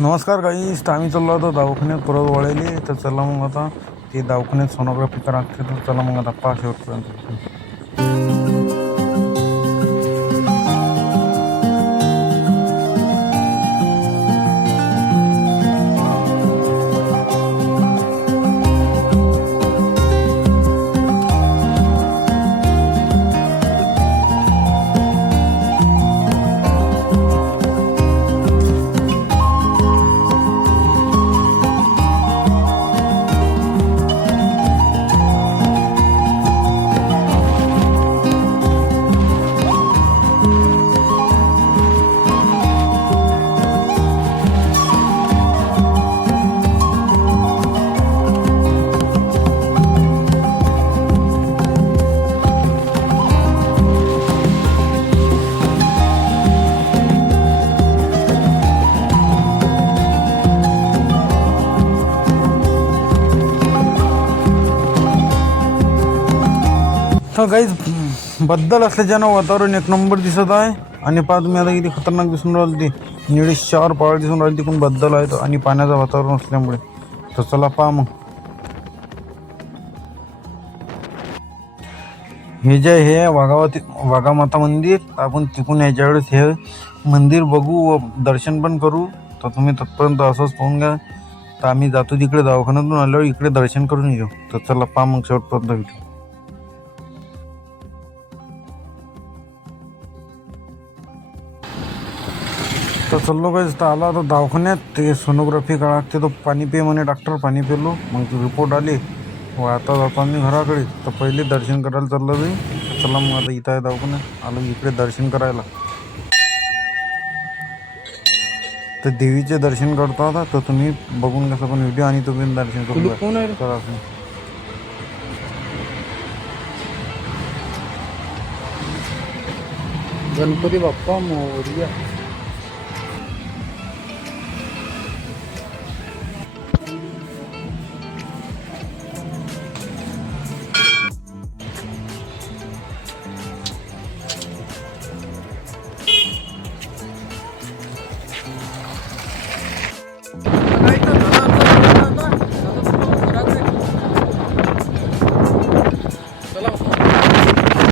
नमस्कार गाईस, आम्ही चाललो होतो दवाखान्यात परत वळले तर चला मग आता ते दवाखान्यात सोनोग्राफी करायची तर चला मग आता पास शेवटपर्यंत. तर गाईज बद्दल असल्याच्यानं वातावरण एक नंबर दिसत आहे आणि पहा तुम्ही आता किती खतरनाक दिसून राहिली ती निळी चार पाळ दिसून राहिली तिकडून बद्दल आहे आणि पाण्याचं वातावरण असल्यामुळे. तर चला पहा मग हे जे हे वाघामाता मंदिर, आपण तिकून याच्या वेळेस हे मंदिर बघू व दर्शन पण करू. तर तुम्ही तत्पर्यंत असंच पाहून घ्या. तर आम्ही जातो तिकडे दवाखान्यातून आल्यावर इकडे दर्शन करून येऊ. तर चला पहा मग शेवटपर्यंत व्हिडिओ. तर चाललो काय तर आला आता दवाखान्यात ते सोनोग्राफी लागते. तो पाणी पे म्हणे डॉक्टर, पाणी पेलो. मग रिपोर्ट आली व आता जातो आम्ही घराकडे. तर पहिले दर्शन करायला चाललो जाईल. चला मग आता इथं आहे दवाखान्यात, आलो इकडे दर्शन करायला. तर देवीचे दर्शन करतो आता. तर तुम्ही बघून कसं पण व्हिडिओ आणि तुम्ही दर्शन करा. गणपती बाप्पा मोरया.